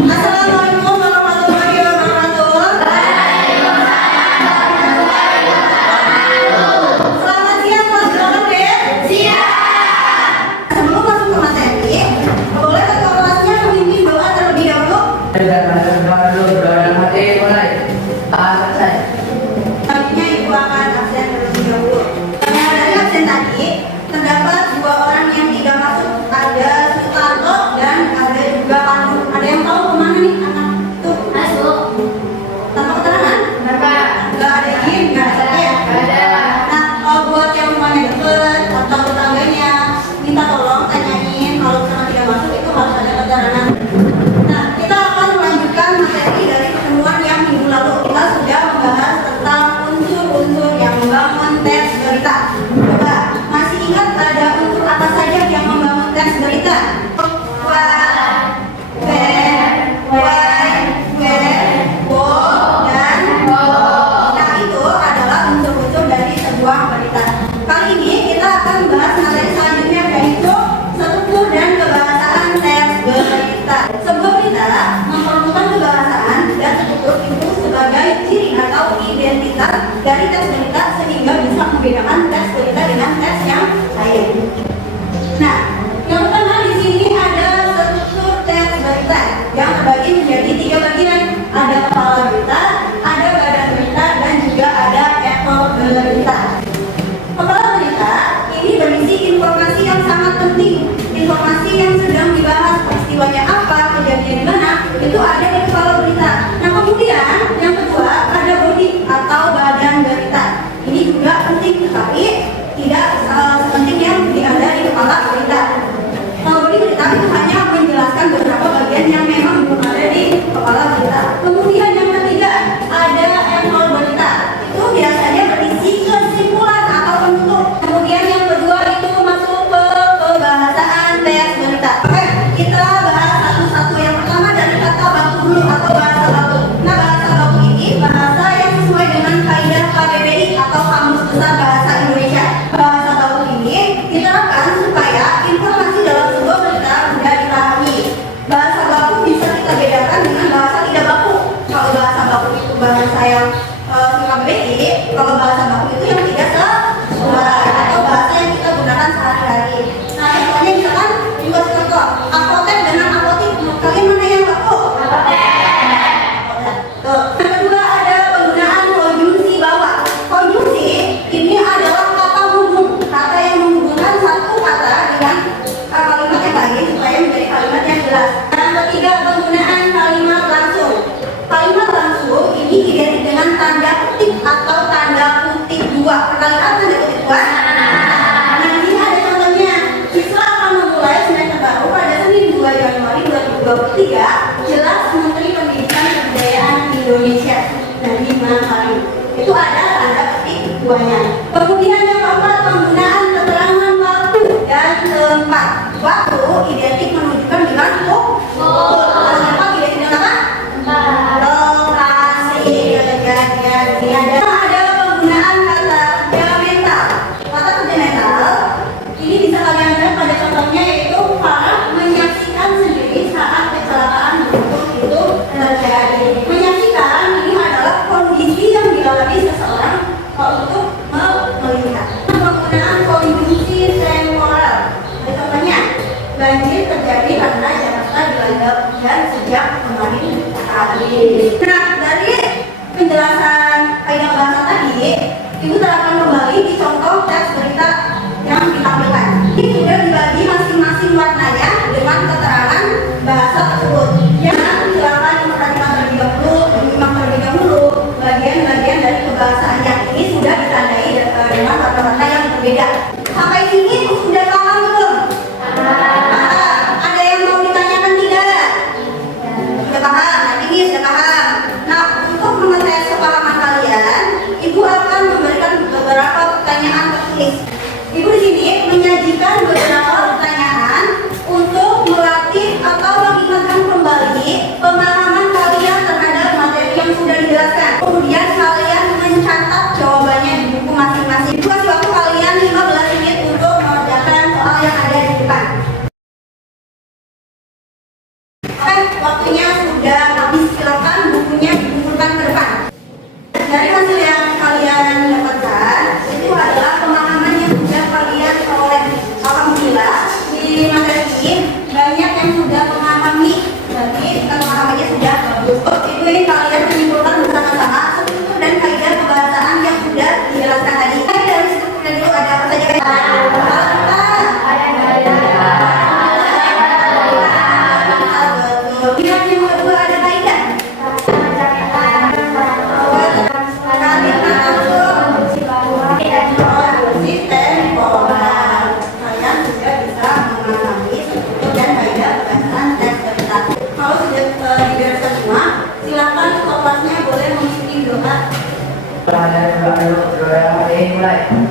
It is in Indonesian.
Assalamualaikum warahmatullahi wabarakatuh. Selamat siang kelas berapa, Dek? Siang. Sebelum masuk ke materi, boleh ketua kelasnya memimpin doa terlebih dahulu? Selanjutnya Ibu akan absen terlebih dahulu. Dari absen tadi, terdapat dua orang yang tidak masuk. Ada Sutarto dan ada juga Pandu. Ada yang tahu kemana nih anak itu? Masuk. Tanpa keterangan? Enggak. Enggak ada izin, enggak ada ya? Ada. Nah, kalau buat yang rumahnya deket atau tetangganya, minta tolong tanyain kalau misalnya tidak masuk itu harus ada keterangan. Nah, kita akan melanjutkan materi dari pertemuan yang minggu lalu. Kita sudah membahas tentang unsur-unsur yang membangun teks berita. Coba, masih ingat ada unsur apa saja yang membangun teks berita? Kali ini kita akan membahas materi selanjutnya, yaitu struktur dan kebahasaan teks berita. Sebuah berita memerlukan kebahasaan dan struktur itu sebagai ciri atau identitas dari teks berita sehingga bisa membedakan teks berita dengan teks yang lain. Nah, yang pertama di sini ada struktur teks berita yang terbagi menjadi 3 bagian. Ada kepala berita, ada badan berita, dan juga ada ekor berita. Kepala berita ini berisi informasi yang sangat penting, informasi yang sedang dibahas, peristiwanya apa, kejadian di mana, itu ada di kepala berita. Nah, kemudian yang kedua ada body atau badan berita. Ini juga penting, tetapi tidak sepenting yang ada di kepala berita. Kalau body berita itu hanya menjelaskan beberapa bagian yang memang belum ada di kepala berita. Kemudian yang ketiga ada ekor berita. Itu biasanya berisi kesimpulan atau penutup. Kemudian yang kedua itu masuk ke kebahasaan teks berita. Oke, kita bahas satu-satu. Yang pertama dari kata baku dulu atau bahasa baku. Nah, bahasa baku ini bahasa yang sesuai dengan kaidah KBBI atau Kamus Besar Bahasa Indonesia. Bahasa baku ini diterapkan supaya informasi dalam sebuah berita mudah dipahami. Bahasa baku bisa kita bedakan dengan bahasa tidak baku. Kalau bahasa baku itu bahasa yang KBBI, kalau bahasa baku itu yang tidak sesuai atau bahasa yang kita gunakan sehari-hari. Nah, contohnya misalkan juga contoh apotek dengan apotik. Kalian mana yang baku? Apotek. Tuh. Yang kedua ada penggunaan konjungsi bawah. Konjungsi ini adalah kata hubung, kata yang menghubungkan satu kata dengan kalimat yang lain supaya menjadi kalimat yang jelas. Yang ketiga penggunaan kalimat langsung. Kalimat langsung ini identik dengan tanda kutip atau tanda kutip dua. Kalian tanda kutip dua? Nah, ini ada contohnya. Siswa akan memulai semester baru pada Senin 2 Januari 2023. Jelas Menteri Pendidikan dan Kebudayaan Indonesia. Nah, di mana kali? Itu ada tanda kutip duanya. Kemudian yang keempat penggunaan keterangan waktu dan tempat. Waktu identik menunjukkan dengan tempat identik dengan apa? Lokasi kejadian. Ada penggunaan kata kerja mental. Kata kerja mental ini bisa kalian lihat pada contohnya, yaitu Farah menyaksikan sendiri saat kecelakaan beruntun itu terjadi. Menyaksikan ini adalah kondisi yang dialami seseorang untuk melihat. Penggunaan konjungsi temporal. Contohnya, banjir terjadi karena Jakarta dilanda hujan sejak kemarin pagi. Nah, dari penjelasan kaidah bahasa tadi, Ibu terapkan kembali di contoh teks berita yang ditampilkan. Ini sudah dibagi masing-masing warnanya dengan keterangan bahasa tersebut. Yang silakan memperhatikan terlebih dahulu, menyimak terlebih dahulu bagian-bagian dari kebahasaannya. Ini sudah ditandai dengan warna-warna yang berbeda. Sampai sini sudah paham belum? Ada yang mau ditanyakan tidak? Sudah paham? Nah, ini sudah paham. Nah, untuk mengetes kepahaman kalian, Ibu akan memberikan beberapa pertanyaan tertulis. Ibu di sini menyajikan beberapa pertanyaan untuk melatih atau mengingatkan kembali pemahaman kalian terhadap materi yang sudah dijelaskan. Kemudian kalian mencatat jawabannya di buku masing-masing. Ibu kasih waktu kalian 15 menit untuk mengerjakan soal yang ada di depan. Oke, waktunya sudah dimulai.